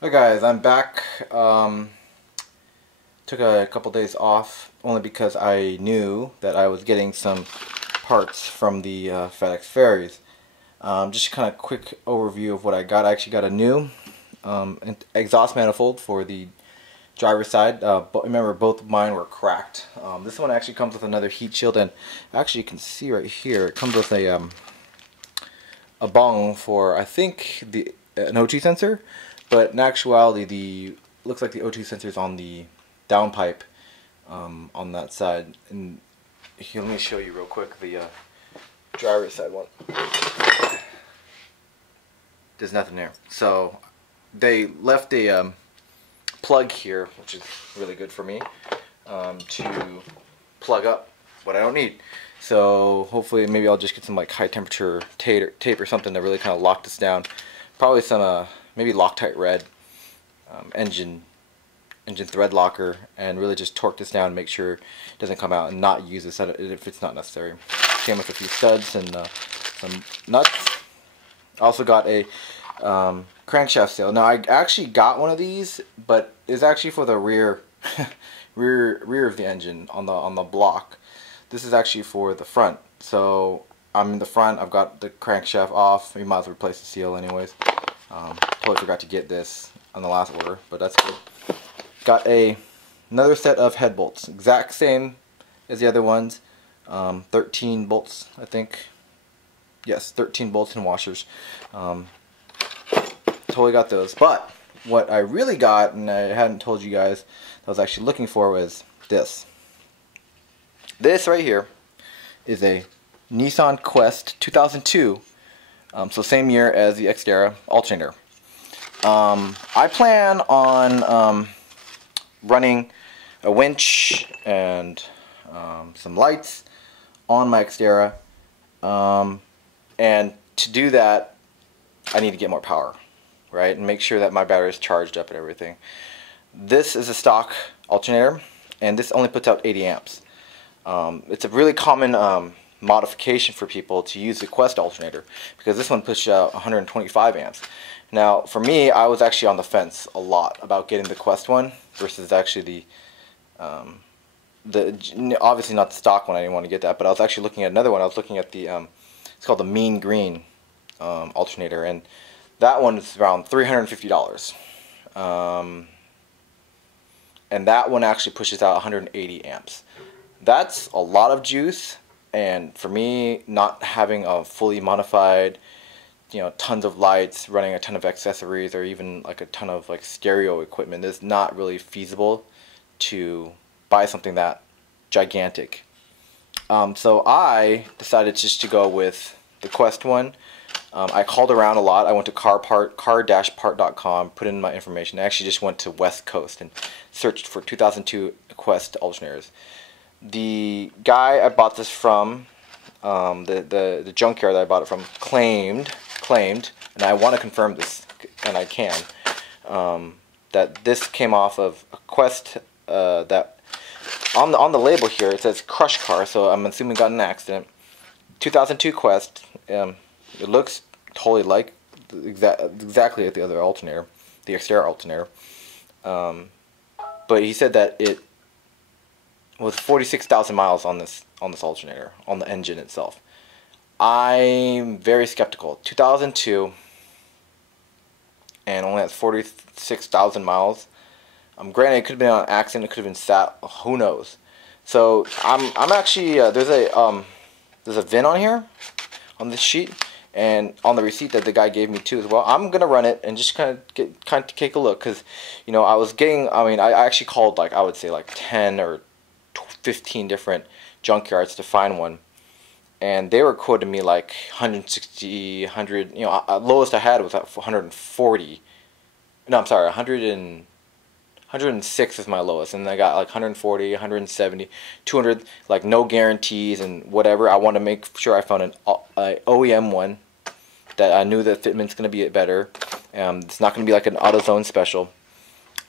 Hi guys, I'm back. Took a couple days off only because I knew that I was getting some parts from the FedEx ferries. Just kind of quick overview of what I got. I actually got a new exhaust manifold for the driver's side. But remember, both of mine were cracked. This one actually comes with another heat shield, and actually you can see right here it comes with a bung for, I think, an O2 sensor, but in actuality the looks like the O2 sensor is on the downpipe on that side. And here, let me show you real quick the driver's side one. There's nothing there, so they left a plug here, which is really good for me, to plug up what I don't need. So hopefully maybe I'll just get some like high temperature tape or something to really kind of lock this down. Probably some maybe Loctite Red engine thread locker, and really just torque this down and make sure it doesn't come out, and not use this if it's not necessary. Came with a few studs and some nuts. I also got a crankshaft seal. Now I actually got one of these, but it's actually for the rear rear of the engine on the block. This is actually for the front. So I'm in the front, I've got the crankshaft off. We might as well replace the seal anyways. Totally forgot to get this on the last order, but that's good. Got another set of head bolts, exact same as the other ones. 13 bolts, I think. Yes, 13 bolts and washers. Totally got those. But what I really got, and I hadn't told you guys, that I was actually looking for, was this. This right here is a Nissan Quest 2002, so same year as the Xterra Alternator. I plan on running a winch and some lights on my Xterra, and to do that I need to get more power, right, and make sure that my battery is charged up and everything. This is a stock alternator, and this only puts out 80 amps. It's a really common modification for people to use the Quest alternator, because this one pushes out 125 amps. Now for me, I was actually on the fence a lot about getting the Quest one versus actually obviously not the stock one. I didn't want to get that, but I was actually looking at another one. I was looking at the it's called the Mean Green alternator, and that one is around $350. And that one actually pushes out 180 amps. That's a lot of juice, and for me, not having a fully modified, tons of lights, running a ton of accessories, or even like a ton of like stereo equipment, it's not really feasible to buy something that gigantic. So I decided just to go with the Quest one. I called around a lot. I went to car-part.com, put in my information. I actually just went to West Coast and searched for 2002 Quest alternators. The guy I bought this from, the junkyard that I bought it from, claimed, and I want to confirm this, and I can, that this came off of a Quest that on the label here it says crush car, so I'm assuming it got in an accident. 2002 Quest. It looks totally like exactly like the other alternator, the Xterra alternator. But he said that it was 46,000 miles on this alternator, on the engine itself. I'm very skeptical. 2002 and only has 46,000 miles. Granted, it could have been on an accident. It could have been sat. Who knows? So I'm actually there's a VIN on here on this sheet, and on the receipt that the guy gave me too as well. I'm gonna run it and just kind of take a look, because I was getting. I actually called, like, I would say like 10 or 15 different junkyards to find one, and they were quoting me like 160, 100. Lowest I had was at 140. No, I'm sorry, 106 is my lowest, and I got like 140, 170, 200, like no guarantees and whatever. I want to make sure I found an OEM one that I knew that fitment's going to be better. It's not going to be like an AutoZone special,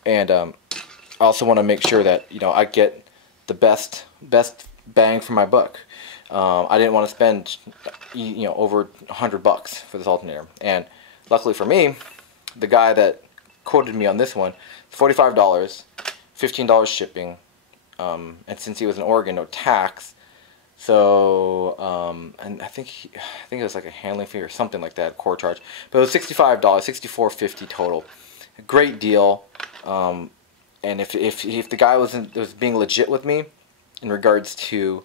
and I also want to make sure that I get the best bang for my buck. I didn't want to spend over $100 for this alternator, and luckily for me, the guy that quoted me on this one, $45, $15 shipping, and since he was in Oregon, no tax. So, and I think it was like a handling fee or something like that, core charge. But it was $65, $64.50 total. A great deal. And if the guy was being legit with me in regards to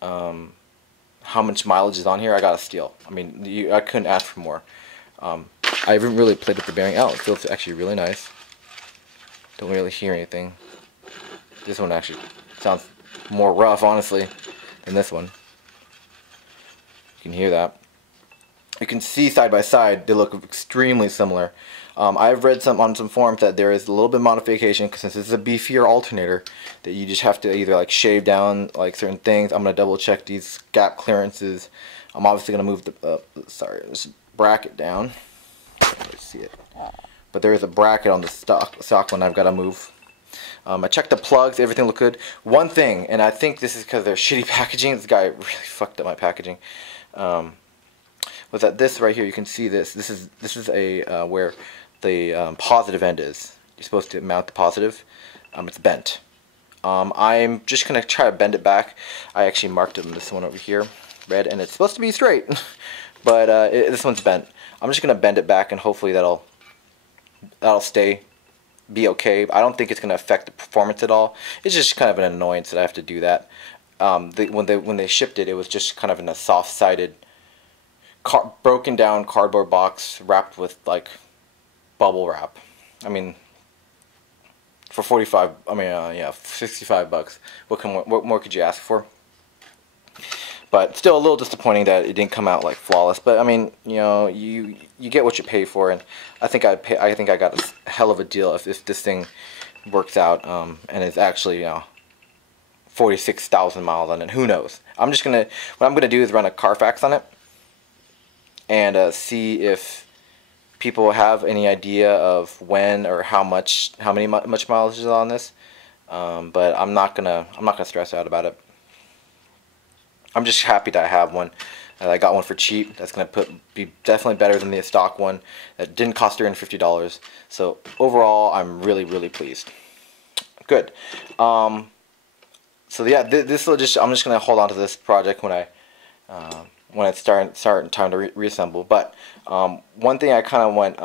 how much mileage is on here, I got a steal. I mean, I couldn't ask for more. I haven't really played with the bearing out. It feels actually really nice. Don't really hear anything. This one actually sounds more rough, honestly, than this one. You can hear that. You can see side by side, they look extremely similar. I've read on some forums that there is a little bit of modification, because since this is a beefier alternator, that you just have to either like shave down like certain things. I'm gonna double check these gap clearances. I'm obviously gonna move the this bracket down. Let's see it. But there is a bracket on the stock one I've got to move. I checked the plugs, everything looked good. One thing, and I think this is because they're shitty packaging. This guy really fucked up my packaging. Was that this right here? You can see this. This is a where the positive end is. You're supposed to mount the positive. It's bent. I'm just gonna try to bend it back. I actually marked it on this one over here, red, and it's supposed to be straight, but this one's bent. I'm just gonna bend it back, and hopefully that'll be okay. I don't think it's gonna affect the performance at all. It's just kind of an annoyance that I have to do that. When they shipped it, it was just kind of in a soft-sided, broken down cardboard box wrapped with like bubble wrap. I mean, for 65 bucks. What more could you ask for? But still a little disappointing that it didn't come out like flawless. But I mean, you know, you get what you pay for, and I think I got a hell of a deal if this thing works out, and it's actually 46,000 miles on it. Who knows? What I'm gonna do is run a Carfax on it and see if people have any idea of when or how much mileage is on this. But I'm not gonna stress out about it. I'm just happy that I have one. I got one for cheap. That's gonna be definitely better than the stock one that didn't cost $350. So overall, I'm really pleased. Good. So yeah, I'm just gonna hold on to this project when it's time to reassemble. But one thing I kind of went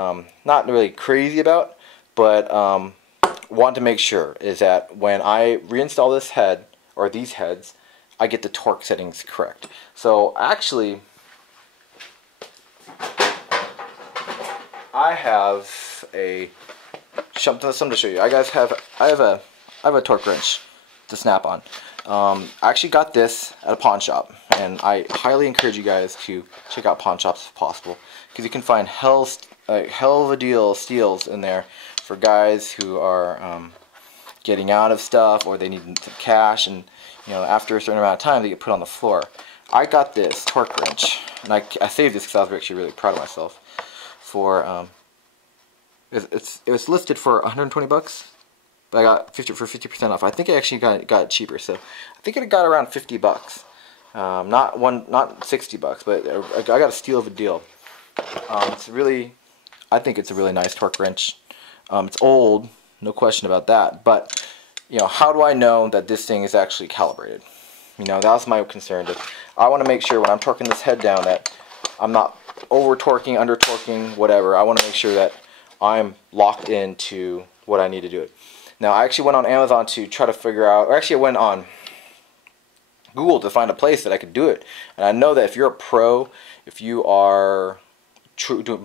not really crazy about, but want to make sure is that when I reinstall this head or these heads, I get the torque settings correct. So actually, I have something to show you. I have a torque wrench to snap on. I actually got this at a pawn shop, and I highly encourage you guys to check out pawn shops if possible, because you can find hell of a deal steals in there for guys who are getting out of stuff, or they need some cash, and after a certain amount of time they get put on the floor. I got this torque wrench, and I saved this because I was actually really proud of myself. For it was listed for 120 bucks. But I got 50% off. I think I actually got it cheaper, so I think it got around 50 bucks. Not 60 bucks, but I got a steal of a deal. I think it's a really nice torque wrench. It's old, no question about that. But how do I know that this thing is actually calibrated? That was my concern. I want to make sure when I'm torquing this head down that I'm not over torquing, under torquing, whatever. I want to make sure that I'm locked into what I need to do it. Now, I actually went on Amazon to try to figure out, or actually I went on Google to find a place that I could do it. And I know that if you're a pro, if you are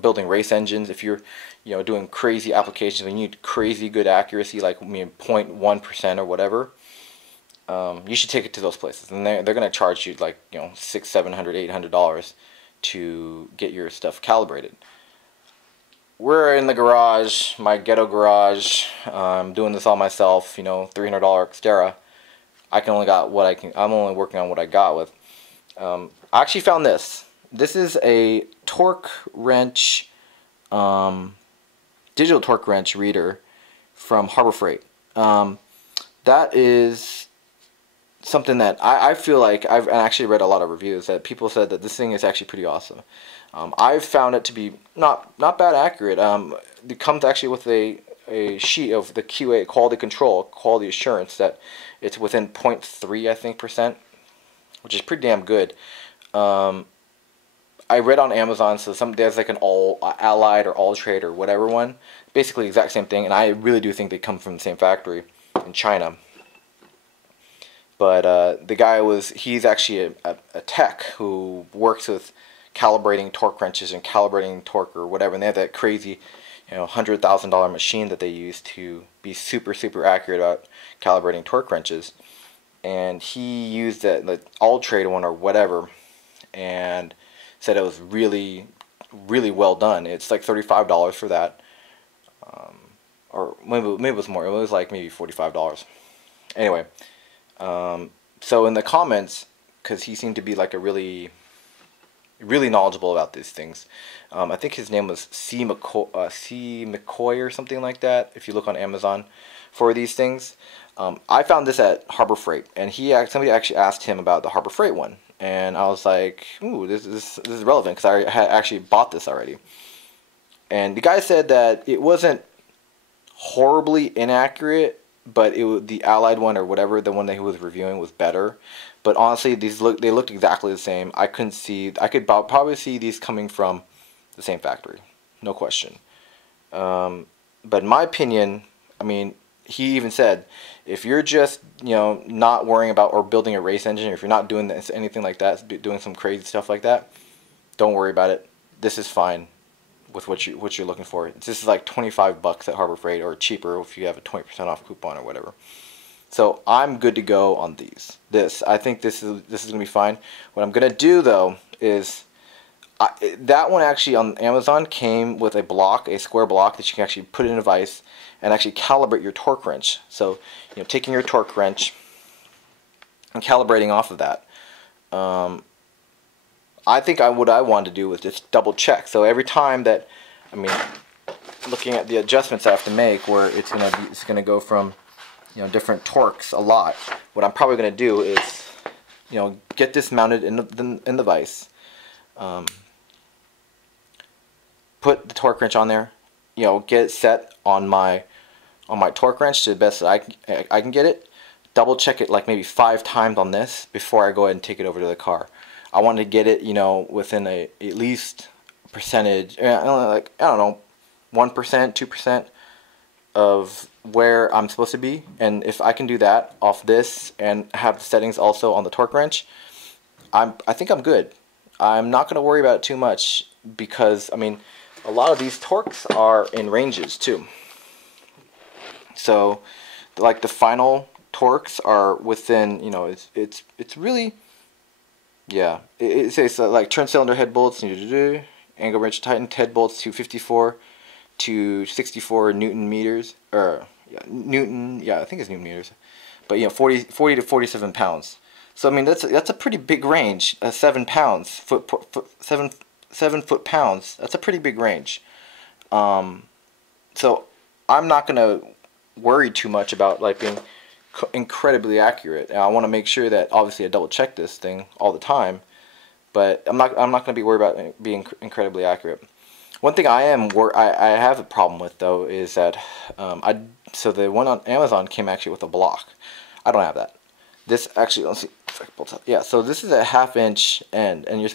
building race engines, if you're doing crazy applications, when you need crazy good accuracy, like 0.1% or whatever, you should take it to those places. And they're going to charge you like $600, $700, $800 to get your stuff calibrated. We're in the garage, my ghetto garage. I'm doing this all myself. $300 Xterra. I'm only working on what I got with. I actually found this. This is a torque wrench, digital torque wrench reader from Harbor Freight. That is something that I feel like I've actually read a lot of reviews that people said that this thing is actually pretty awesome. I've found it to be not bad accurate. It comes actually with a sheet of the QA, quality control, quality assurance, that it's within 0.3, I think, %, which is pretty damn good. I read on Amazon, so there's like an Allied or All-Trade or whatever one, basically the exact same thing, and I really do think they come from the same factory in China. But the guy he's actually a tech who works with calibrating torque wrenches and calibrating torque or whatever, and they have that crazy, $100,000 machine that they use to be super accurate about calibrating torque wrenches. And he used the All-Trade one or whatever, and said it was really well done. It's like $35 for that, or maybe it was more. It was like maybe $45. Anyway, so in the comments, because he seemed to be like a really knowledgeable about these things. I think his name was C. McCoy or something like that, if you look on Amazon for these things. I found this at Harbor Freight, and somebody actually asked him about the Harbor Freight one, and I was like, ooh, this is relevant, because I had actually bought this already. And the guy said that it wasn't horribly inaccurate, but the Allied one or whatever, the one that he was reviewing, was better. But honestly, they looked exactly the same. I could probably see these coming from the same factory, no question. But in my opinion, I mean, he even said, if you're just not worrying about or building a race engine, or if you're not doing anything like that, doing some crazy stuff like that, don't worry about it. This is fine with what you're looking for. This is like $25 at Harbor Freight, or cheaper if you have a 20% off coupon or whatever. So I'm good to go on these. I think this is gonna be fine. What I'm gonna do though is, that one actually on Amazon came with a square block that you can actually put in a vise and actually calibrate your torque wrench. So taking your torque wrench and calibrating off of that. I think what I wanted to do was just double check. So every time that, looking at the adjustments I have to make, where it's gonna go from different torques a lot. What I'm probably gonna do is get this mounted in the vise. Put the torque wrench on there, get it set on my torque wrench to the best that I can get it. Double check it like maybe 5 times on this before I go ahead and take it over to the car. I want to get it, within at least a percentage, like, I don't know, 1%, 2% of where I'm supposed to be. And if I can do that off this and have the settings also on the torque wrench, I think I'm good. I'm not going to worry about it too much, because a lot of these torques are in ranges too. So like the final torques are within, it's really, yeah, it says like turn cylinder head bolts, angle wrench tightened head bolts to 54 to 64 Newton meters, or I think it's Newton meters, but 40 to 47 pounds. So that's a pretty big range. 7 pounds, 7 foot-pounds. That's a pretty big range. So I'm not gonna worry too much about like being incredibly accurate. And I want to make sure that obviously I double check this thing all the time, but I'm not gonna be worried about being incredibly accurate. One thing I have a problem with though is that so the one on Amazon came actually with a block. I don't have that. This actually, let's see if I can pull it up. Yeah, so this is a 1/2 inch end, and you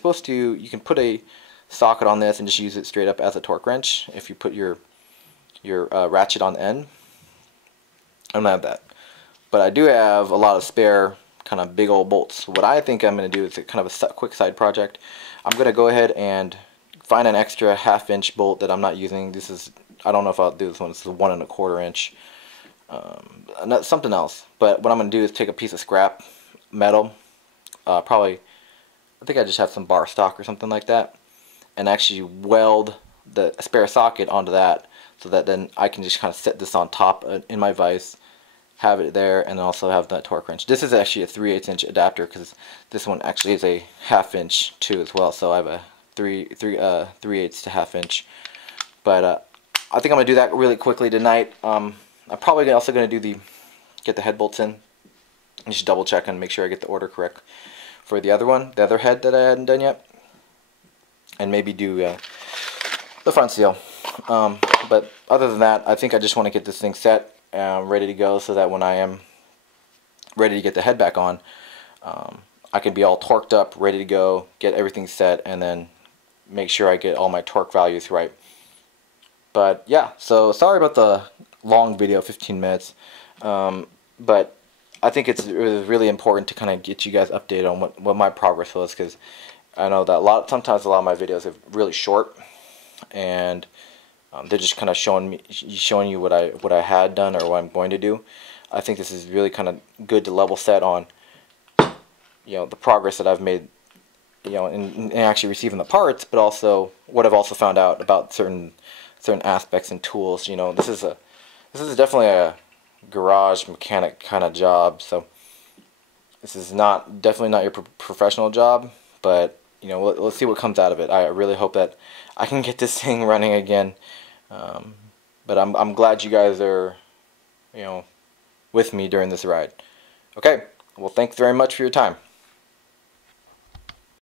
can put a socket on this and just use it straight up as a torque wrench if you put your ratchet on the end. I don't have that, but I do have a lot of spare kind of big old bolts. What I think I'm going to do is kind of a quick side project. I'm going to go ahead and find an extra 1/2 inch bolt that I'm not using. This is, I don't know if I'll do this one. This is 1 1/4 inch. Something else. But what I'm going to do is take a piece of scrap metal, probably, I think I just have some bar stock or something like that, and actually weld the spare socket onto that, so that then I can just kind of set this on top in my vise, have it there, and also have that torque wrench. This is actually a 3/8 inch adapter, because this one actually is a 1/2 inch too as well, so I have a 3/8 to 1/2 inch. But I think I'm going to do that really quickly tonight. I'm probably also going to get the head bolts in, and just double check and make sure I get the order correct for the other one, the other head that I hadn't done yet. and maybe do the front seal. But other than that, I think I just want to get this thing set, ready to go, so that when I am ready to get the head back on, I can be all torqued up, ready to go, get everything set, and then make sure I get all my torque values right. But yeah, so sorry about the long video, 15 minutes, but I think it was really important to kind of get you guys updated on what my progress was, because I know that sometimes a lot of my videos are really short, and they're just kind of showing you what I had done or what I'm going to do. I think this is really kind of good to level set on, the progress that I've made, in actually receiving the parts, but also what I've also found out about certain aspects and tools. This is definitely a garage mechanic kind of job, so this is definitely not your professional job, but let's see what comes out of it. I really hope that I can get this thing running again, but I'm glad you guys are with me during this ride. Okay, well, thanks very much for your time.